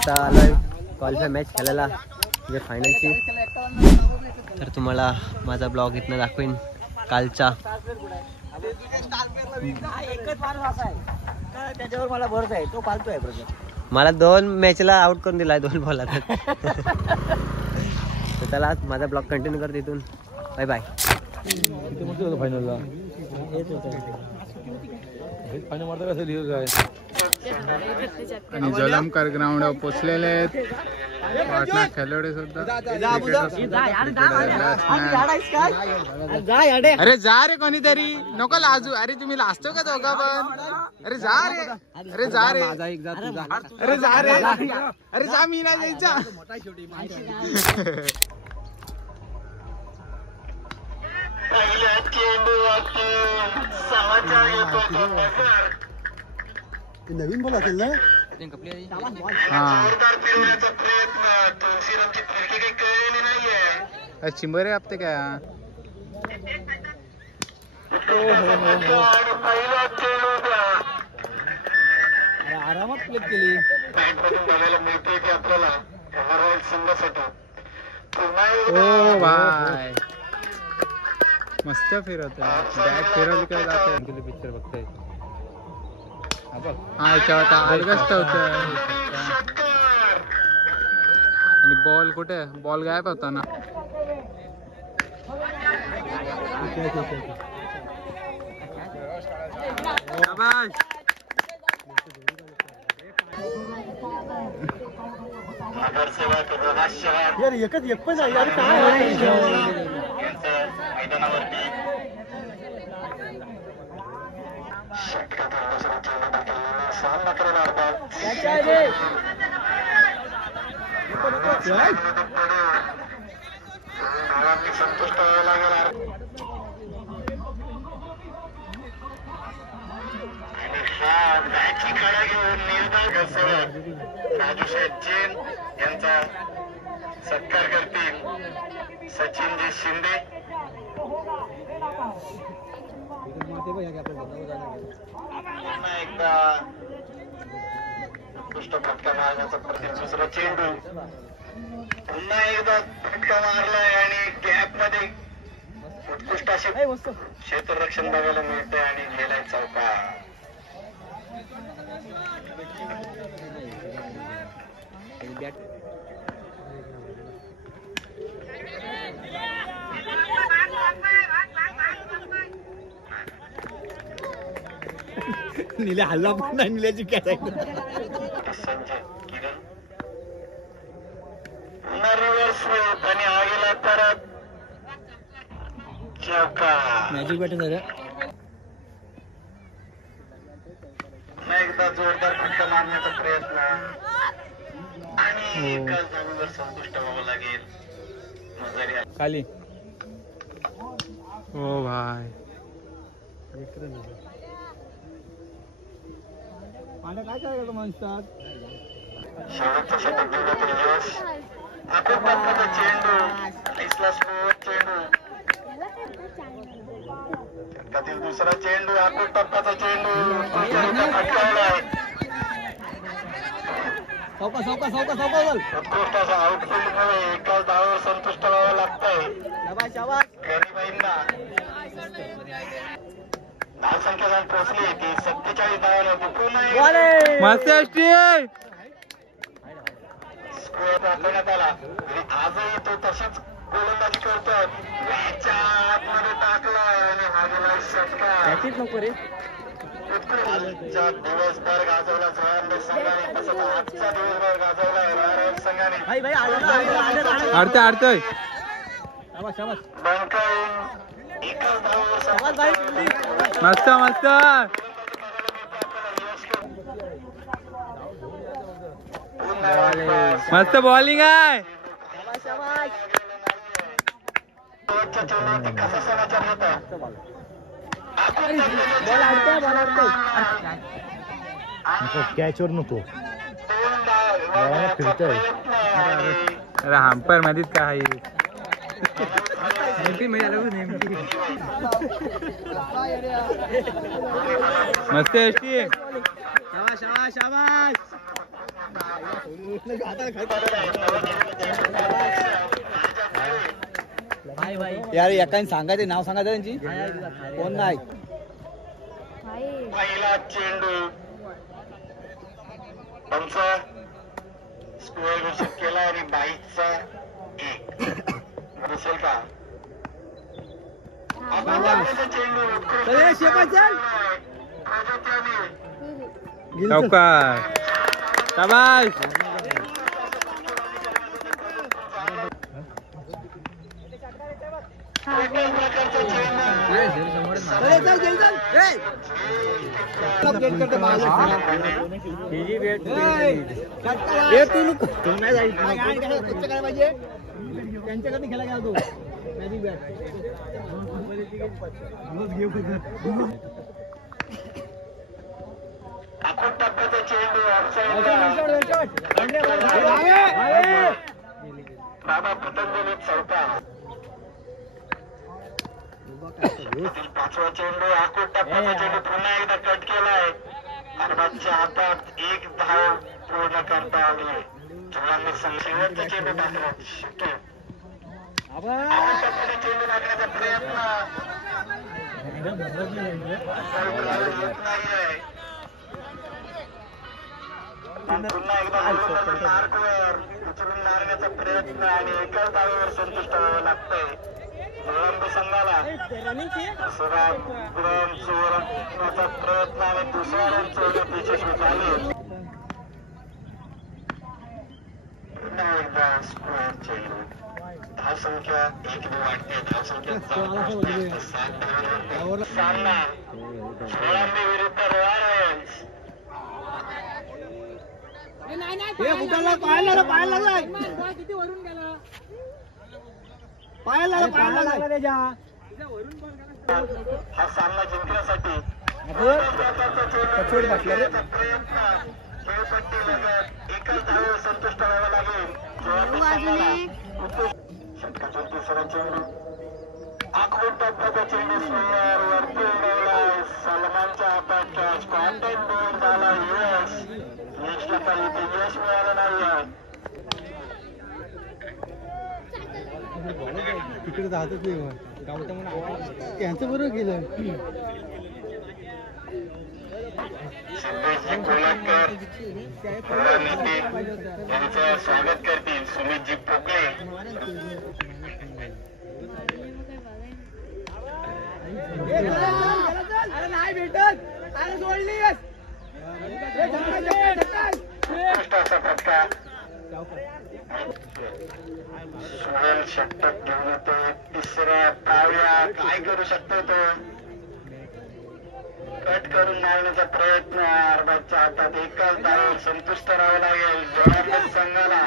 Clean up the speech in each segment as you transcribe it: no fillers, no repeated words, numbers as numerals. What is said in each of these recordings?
आता आलोय qualify match खेळायला म्हणजे फायनलची. तर तुम्हाला माझा ब्लॉग इथनं दाखवेन कालचा. त्याच्यावर मला भरोसा आहे, तो फालतू आहे. मला 2 मॅचला आउट करून दिलाय 2 बॉलात. तर त्याला माझा ब्लॉग कंटिन्यू कर तिथून. Bye bye. फायनलला आणि जलमकर ग्राउंड पोचलेले आहेत पाटणा खेळाडू सुद्धा. अरे जा रे कोणीतरी, नको लाजू. अरे तुम्ही लाजतो का दोघा पण? अरे जा रे, अरे जा रे, अरे जा रे, अरे जा. मी नाही जायचा. नवीन बोल असेल ना. चिंबरे आपते काय आरामात क्लिक केली. बघायला मिळते की आपल्याला संघासाठी. ओ भाई मस्त फिरत आहे. बॅट फिरवली काय जाते. पिक्चर बघताय हा याच्यावर अलगस्त होत. आणि बॉल कुठे, बॉल गायब होता ना. यार एकच एक पण आहे यार. काय संतुष्ट व्हायला लागला. आणि हा बॅटची कडा घेऊन राजू सचिन यांचा सत्कार करतील सचिनजी शिंदे. पुन्हा एकदा उत्कृष्ट फटका मारण्याचा प्रयत्न. दुसरा चेंडू पुन्हा एकदा फटका मारलाय आणि गॅप मध्ये उत्कृष्ट असे क्षेत्ररक्षण बघायला मिळते आणि गेलाय चौका. निल्या हल्ला पण नाही. निल्याची काय संजय किरण पुन्हा रिव्हर्स आणि हा गेला परत चौका. मॅजिक बॅटिंग झालं. पुन्हा एकदा जोरदार फटका मारण्याचा प्रयत्न आणि एकाच धावीवर संतुष्ट व्हावं लागेल. मजारी खाली. ओ भाई काय करायचं म्हणतात. शेवटचा षटक दिलं तर यश. आकुपाचा चेंडू इसला स्लोअर चेंडू. त्यातील दुसरा चेंडू आकुट टप्प्याचा चेंडू फटकावलाय. चौका चौका चौका चौका बोल. उत्कृष्ट अशा आउटफील्डमुळे एकाच धावावर संतुष्ट व्हावं लागतंय गरीबाईंना. धावसंख्या जाऊन पोहोचली ती 47 धावांवर होती. पुन्हा स्कोअर दाखवण्यात आला. आजही तो तशीच गोलंदाजी करतो. मॅचच्या आतमध्ये टाकला आणि हा गेला षटकार. नको रे. उत्कृष्ट दिवसभर गाजवला जवानदेश संघाने, तसंच आजचा दिवसभर गाजवला रॉयल संघाने. बंकाळून एकाच धावावर मस्त मस्त मस्त बॉलिंग आहे. कसा समाचार होता. कॅचवर नको फिरतोय. अरे हंपर मध्येच काय मस्त. शाबाश शाबाश शाबाश. यार एकाने सांगायचं नाव सांगायचं त्यांची कोण नाही. पहिला चेंडू आमचा स्क्वेअर घोषित केला आणि 22चा 1 बसेल का? चेंडू चौकार शाबास. त्यांच्याकडे खेळा गेला तो मॅजिक बॅट. बाबा पतंजली चौथा. 5वा चेंडू आखूड टप्प्याचा चेंडू पुन्हा एकदा कट केलाय. अरबाजच्या हातात 1 धाव पूर्ण करता आली. जुळांनी शेवटचा चेंडू टाकला. चेंडू टाकण्याचा प्रयत्न पुन्हा एकदा मार्कवर उचलून मारण्याचा प्रयत्न आणि एकाच धावेवर संतुष्ट व्हावं लागतंय जुळंबी संघाला. दुसरा रन चोरण्याचा प्रयत्न आणि दुसरा रन चोरण्यात यशस्वी झाले. पुन्हा एकदा स्क्वेअर चेंडू. धावसंख्या 1 वाढते. धावसंख्या 7 धावांवर सामना जुळंबी विरुद्ध रॉयल रॉयल्स. हा सामना जिंकण्यासाठी एकाच धावेवर संतुष्ट व्हावं लागेल. षटकाचा तिसरा चेंडू आखूड टप्प्याचा चेंडू स्क्वेअर वरती उडवलाय. सलमानच्या हातात कॅच. कॉन्टॅक्ट बोर्ड झाला. यशला काही इथे यश मिळालं नाहीये. तिकडे जातच नाही गावता म्हणून त्यांचं बरोबर केलं. सिद्धेशजी कोल्हाटकर नेते यांचं स्वागत करतील. सुमितजी पोकळे नाही भेटत अरे सोडली असा फटका. सुहेल षटक घेऊन येतो. तिसऱ्या पाव्या काय करू शकतो तो? कट करून मारण्याचा प्रयत्न. अरबाजच्या हातात एकाच धावेवर संतुष्ट राहावं लागेल जबरदस्त संघाला.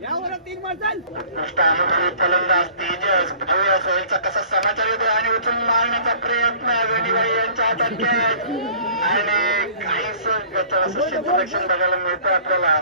उत्कृष्ट अनुभवी फलंदाज तेजस भाऊया सोहेलचा कसा समाचार येतो आणि उचलून मारण्याचा प्रयत्न. गणीबाई यांच्या हातात कॅच आणि काहीच क्षेत्ररक्षण बघायला मिळतं आपल्याला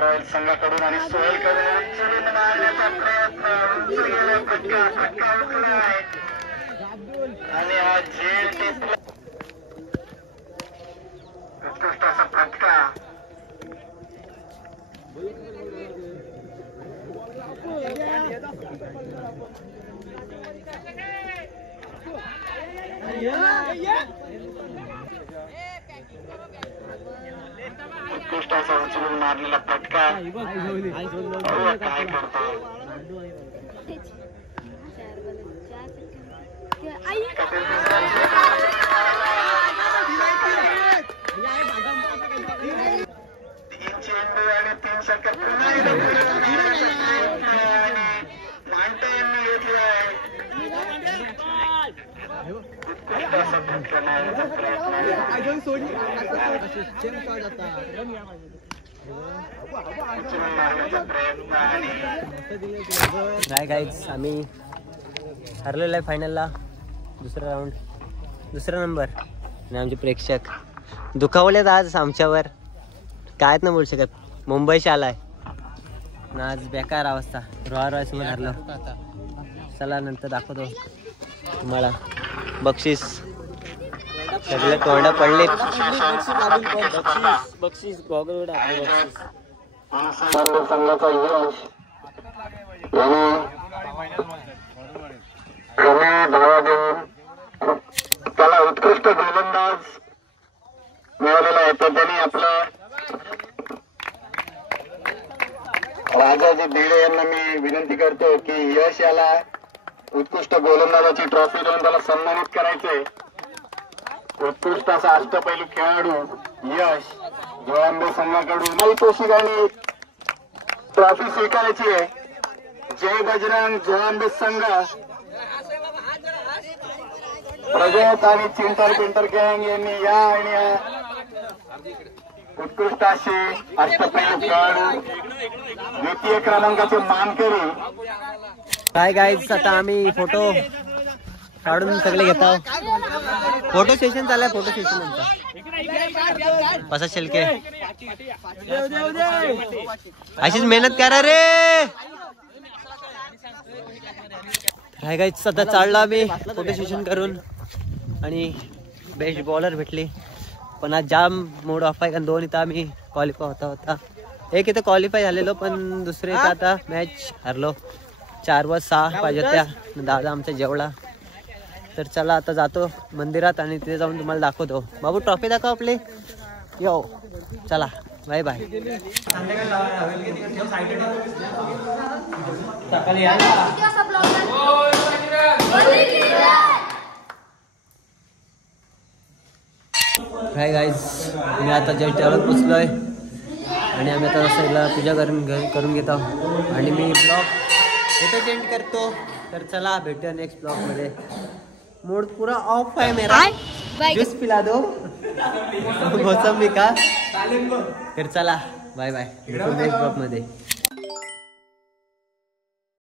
रॉयल संघाकडून आणि सोहेलकडून उचलून मारण्याचा प्रयत्न. उंच गेला फटका उचलाय आणि हा झेल टेपला. उत्कृष्ट असा फटका. उत्कृष्ट असा उचलून मारलेला फटका. काय करतो चेंडू आणि 3 षटक पुन्हा मांटा यांनी घेतलाय. उत्कृष्ट असा फटका मारण्याचा प्रयत्न. उचलून मारण्याचा प्रयत्न आणि काय गाईज आम्ही हरलेलो आहे फायनलला. दुसरा नंबर. आणि आमचे प्रेक्षक दुखावलेत आज आमच्यावर. कायच नाही बोलू शकत. मुंबईशी आलाय ना आज बेकार अवस्था. रॉयल समोर हरलो. चला नंतर दाखवतो तुम्हाला बक्षीस. सगळे तोंड पडले. बक्षीस गॉगल संघाचा यश धावा देऊन त्याला उत्कृष्ट गोलंदाज मिळालेला आहे. तर त्यांनी आपलं राजाजी भिडे यांना मी विनंती करतो की यश याला उत्कृष्ट गोलंदाजाची ट्रॉफी देऊन त्याला सन्मानित करायचंय. उत्कृष्ट असा अष्टपैलू खेळाडू यश जोळांबे संघाकडून नाही तोशिकाने ट्रॉफी स्वीकारायची आहे. जय बजरंग जोळांबे संघ प्रजोत आणि चिंटर पिंटर गँग यांनी या आणि उत्कृष्ट असे अष्टपैलू खेळाडू द्वितीय क्रमांकाचे मानकरी. काय गाईज आता आम्ही फोटो काढून सगळे घेत आहोत. फोटो सेशन चालू आहे. फोटो सेशन आमचा कसा शेलके अशीच मेहनत करा रे. काय गाईज सध्या चाललो आम्ही फोटो सेशन करून आणि बेस्ट बॉलर भेटली. पण आज जाम मूड ऑफ आहे कारण दोन इथं आम्ही क्वालिफाय होता. एक इथं क्वालिफाय झालेलो पण दुसरे इथं आता मॅच हरलो. 4-6 पाहिजे त्या दादा आमचा जेवढा. तर चला आता जातो मंदिरात आणि तिथे जाऊन तुम्हाला दाखवतो. बाबू ट्रॉफी दाखव आपली. यो चला बाय बाय. हाय गाईज मी आता जस्ट जेवढं पोचलोय आणि आम्ही आता साईडला पूजा करून घेत आहोत आणि मी ब्लॉग इथे चेंज करतो. तर चला भेटूया नेक्स्ट ब्लॉग मध्ये. मूड पूरा ऑफ आहे मेरा. ज्यूस पिला दो मोसंबी का. तर चला बाय बाय भेटू नेक्स्ट ब्लॉग मध्ये.